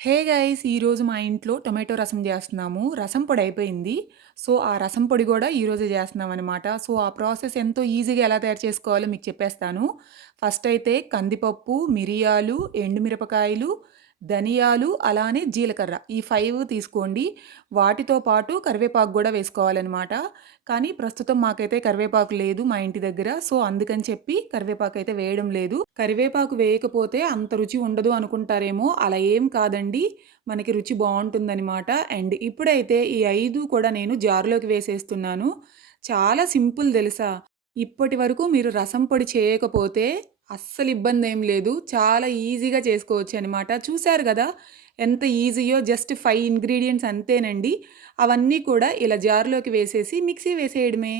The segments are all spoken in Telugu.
హే గైస్ ఈరోజు మా ఇంట్లో టొమాటో రసం చేస్తున్నాము. రసం పొడి అయిపోయింది. సో ఆ రసం పొడి కూడా ఈరోజే చేస్తున్నాం అనమాట సో ఆ ప్రాసెస్ ఎంతో ఈజీగా ఎలా తయారు చేసుకోవాలో మీకు చెప్పేస్తాను. ఫస్ట్ అయితే కందిపప్పు మిరియాలు ఎండుమిరపకాయలు ధనియాలు అలానే జీలకర్ర. ఈ ఫైవ్ తీసుకోండి. వాటితో పాటు కరివేపాకు కూడా వేసుకోవాలన్నమాట. కానీ ప్రస్తుతం మాకైతే కరివేపాకు లేదు మా ఇంటి దగ్గర. సో అందుకని చెప్పి కరివేపాకు అయితే వేయడం లేదు. కరివేపాకు వేయకపోతే అంత రుచి ఉండదు అనుకుంటారేమో. అలా ఏం కాదండి. మనకి రుచి బాగుంటుందన్నమాట. అండ్ ఇప్పుడైతే ఈ ఐదు కూడా నేను జారులోకి వేసేస్తున్నాను. చాలా సింపుల్ తెలుసా? ఇప్పటి వరకు మీరు రసం పొడి చేయకపోతే అస్సలు ఇబ్బంది ఏం లేదు. చాలా ఈజీగా చేసుకోవచ్చు అనమాట చూశారు కదా ఎంత ఈజీయో జస్ట్ ఫైవ్ ఇంగ్రీడియంట్స్ అంతేనండి. అవన్నీ కూడా ఇలా జార్లోకి వేసేసి మిక్సీ వేసేయడమే.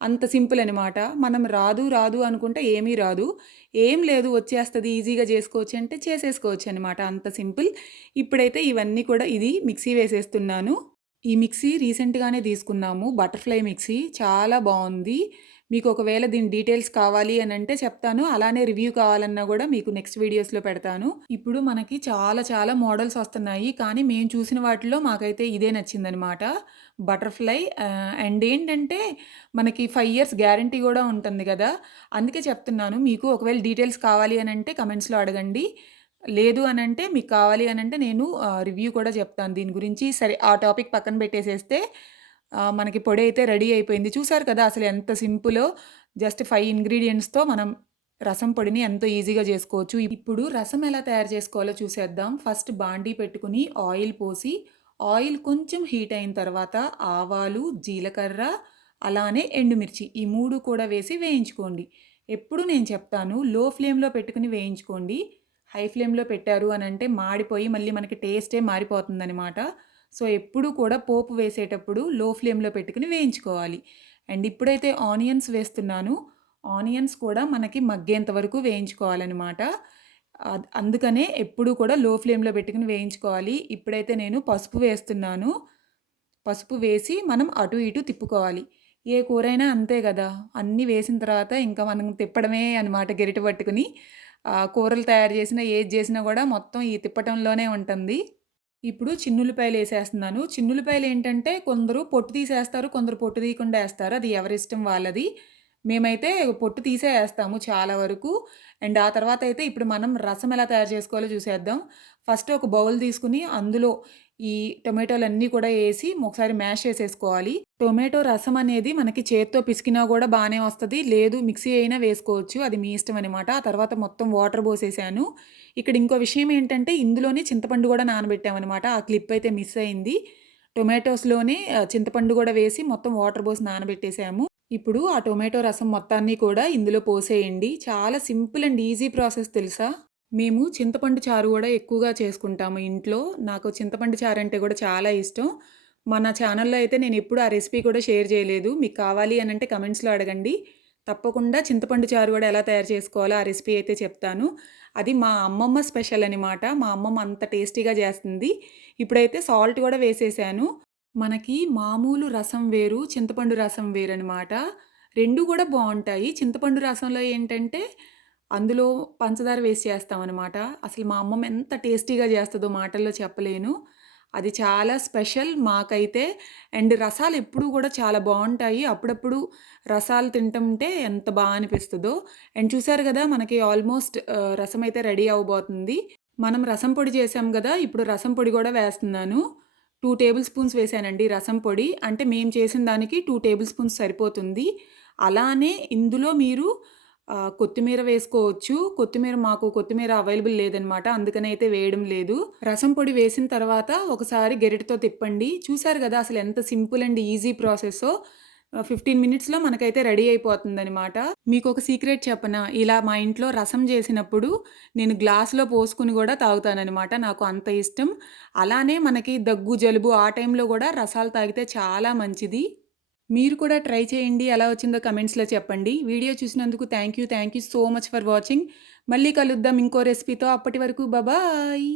అంత సింపుల్ అనమాట మనం రాదు రాదు అనుకుంటే ఏమీ రాదు. ఏం లేదు వచ్చేస్తుంది ఈజీగా చేసుకోవచ్చు అంటే చేసేసుకోవచ్చు అనమాట అంత సింపుల్. ఇప్పుడైతే ఇవన్నీ కూడా ఇది మిక్సీ వేసేస్తున్నాను. ఈ మిక్సీ రీసెంట్గానే తీసుకున్నాము. బటర్ఫ్లై మిక్సీ చాలా బాగుంది. మీకు ఒకవేళ దీని డీటెయిల్స్ కావాలి అని అంటే చెప్తాను. అలానే రివ్యూ కావాలన్నా కూడా మీకు నెక్స్ట్ వీడియోస్లో పెడతాను. ఇప్పుడు మనకి చాలా చాలా మోడల్స్ వస్తున్నాయి. కానీ మేము చూసిన వాటిలో మాకైతే ఇదే నచ్చిందనమాట. బటర్ఫ్లై అండ్ ఏంటంటే మనకి ఫైవ్ ఇయర్స్ గ్యారంటీ కూడా ఉంటుంది కదా. అందుకే చెప్తున్నాను. మీకు ఒకవేళ డీటెయిల్స్ కావాలి అని అంటే కమెంట్స్లో అడగండి. లేదు అని అంటే మీకు కావాలి అని అంటే నేను రివ్యూ కూడా చెప్తాను. దీని గురించి సరే ఆ టాపిక్ పక్కన పెట్టేసేస్తే మనకి పొడి అయితే రెడీ అయిపోయింది. చూసారు కదా అసలు ఎంత సింపులో జస్ట్ ఫైవ్ ఇంగ్రీడియంట్స్తో మనం రసం పొడిని ఎంతో ఈజీగా చేసుకోవచ్చు. ఇప్పుడు రసం ఎలా తయారు చేసుకోవాలో చూసేద్దాం. ఫస్ట్ బాండీ పెట్టుకుని ఆయిల్ పోసి ఆయిల్ కొంచెం హీట్ అయిన తర్వాత ఆవాలు జీలకర్ర అలానే ఎండుమిర్చి ఈ మూడు కూడా వేసి వేయించుకోండి. ఎప్పుడు నేను చెప్తాను లో ఫ్లేమ్లో పెట్టుకుని వేయించుకోండి. హై ఫ్లేమ్లో పెట్టారు అని అంటే మాడిపోయి మళ్ళీ మనకి టేస్టే మారిపోతుందనమాట సో ఎప్పుడు కూడా పోపు వేసేటప్పుడు లో ఫ్లేమ్లో పెట్టుకుని వేయించుకోవాలి. అండ్ ఇప్పుడైతే ఆనియన్స్ వేస్తున్నాను. ఆనియన్స్ కూడా మనకి మగ్గేంత వరకు వేయించుకోవాలన్నమాట. అందుకనే ఎప్పుడు కూడా లో ఫ్లేమ్లో పెట్టుకుని వేయించుకోవాలి. ఇప్పుడైతే నేను పసుపు వేస్తున్నాను. పసుపు వేసి మనం అటు ఇటు తిప్పుకోవాలి. ఏ కూరైనా అంతే కదా! అన్నీ వేసిన తర్వాత ఇంకా మనం తిప్పడమే అనమాట గెరిట పట్టుకుని. కూరలు తయారు చేసినా ఏది చేసినా కూడా మొత్తం ఈ తిప్పటంలోనే ఉంటుంది. ఇప్పుడు చిన్నులపాయలు వేసేస్తున్నాను. చిన్నులపాయలు ఏంటంటే కొందరు పొట్టు తీసేస్తారు కొందరు పొట్టు తీయకుండా వేస్తారు. అది ఎవరిష్టం వాళ్ళది. మేమైతే పొట్టు తీసే వేస్తాము చాలా వరకు. అండ్ ఆ తర్వాత అయితే ఇప్పుడు మనం రసం ఎలా తయారు చేసుకోవాలో చూసేద్దాం. ఫస్ట్ ఒక బౌల్ తీసుకుని అందులో ఈ టొమాటోలన్నీ కూడా వేసి ఒకసారి మ్యాష్ చేసేసుకోవాలి. టొమాటో రసం అనేది మనకి చేత్తో పిసికినా కూడా బాగానే వస్తుంది. లేదు మిక్సీ అయినా వేసుకోవచ్చు. అది మీ ఇష్టం అనమాట ఆ తర్వాత మొత్తం వాటర్ పోసేసాను. ఇక్కడ ఇంకో విషయం ఏంటంటే ఇందులోనే చింతపండు కూడా నానబెట్టామన్నమాట ఆ క్లిప్ అయితే మిస్ అయింది. టొమాటోస్లోనే చింతపండు కూడా వేసి మొత్తం వాటర్ పోసి నానబెట్టేసాము. ఇప్పుడు ఆ టొమాటో రసం మొత్తాన్ని కూడా ఇందులో పోసేయండి. చాలా సింపుల్ అండ్ ఈజీ ప్రాసెస్ తెలుసా? మేము చింతపండు చారు కూడా ఎక్కువగా చేసుకుంటాము ఇంట్లో. నాకు చింతపండు చారు అంటే కూడా చాలా ఇష్టం. మన ఛానల్లో అయితే నేను ఎప్పుడు ఆ రెసిపీ కూడా షేర్ చేయలేదు. మీకు కావాలి అని అంటే కమెంట్స్లో అడగండి. తప్పకుండా చింతపండు చారు కూడా ఎలా తయారు చేసుకోవాలో ఆ రెసిపీ అయితే చెప్తాను. అది మా అమ్మమ్మ స్పెషల్ అనమాట మా అమ్మమ్మ అంత టేస్టీగా చేస్తుంది. ఇప్పుడైతే సాల్ట్ కూడా వేసేసాను. మనకి మామూలు రసం వేరు చింతపండు రసం వేరు అనమాట రెండు కూడా బాగుంటాయి. చింతపండు రసంలో ఏంటంటే అందులో పంచదార వేసి చేస్తామన్నమాట. అసలు మా అమ్మమ్మ ఎంత టేస్టీగా చేస్తుందో మాటల్లో చెప్పలేను. అది చాలా స్పెషల్ మాకైతే. అండ్ రసాలు ఎప్పుడూ కూడా చాలా బాగుంటాయి. అప్పుడప్పుడు రసాలు తింటుంటే ఎంత బాగా అనిపిస్తుందో. అండ్ చూసారు కదా మనకి ఆల్మోస్ట్ రసం అయితే రెడీ అవబోతుంది. మనం రసం పొడి చేసాం కదా ఇప్పుడు రసం పొడి కూడా వేస్తున్నాను. టూ టేబుల్ స్పూన్స్ వేసానండి రసం పొడి. అంటే మేము చేసిన దానికి టూ టేబుల్ స్పూన్స్ సరిపోతుంది. అలానే ఇందులో మీరు కొత్తిమీర వేసుకోవచ్చు. కొత్తిమీర మాకు కొత్తిమీర అవైలబుల్ లేదనమాట. అందుకని అయితే వేయడం లేదు. రసం పొడి వేసిన తర్వాత ఒకసారి గెరిటితో తిప్పండి. చూసారు కదా అసలు ఎంత సింపుల్ అండ్ ఈజీ ప్రాసెస్సో ఫిఫ్టీన్ మినిట్స్లో మనకైతే రెడీ అయిపోతుందనమాట. మీకు ఒక సీక్రెట్ చెప్పన? ఇలా మా ఇంట్లో రసం చేసినప్పుడు నేను గ్లాస్లో పోసుకుని కూడా తాగుతానమాట నాకు అంత ఇష్టం. అలానే మనకి దగ్గు జలుబు ఆ టైంలో కూడా రసాలు తాగితే చాలా మంచిది. మీరు కూడా ట్రై చేయండి. ఎలా వచ్చిందో కమెంట్స్లో చెప్పండి. వీడియో చూసినందుకు thank you thank you so much for watching. మళ్ళీ కలుద్దాం ఇంకో రెసిపీతో. అప్పటి వరకు బాబాయ్.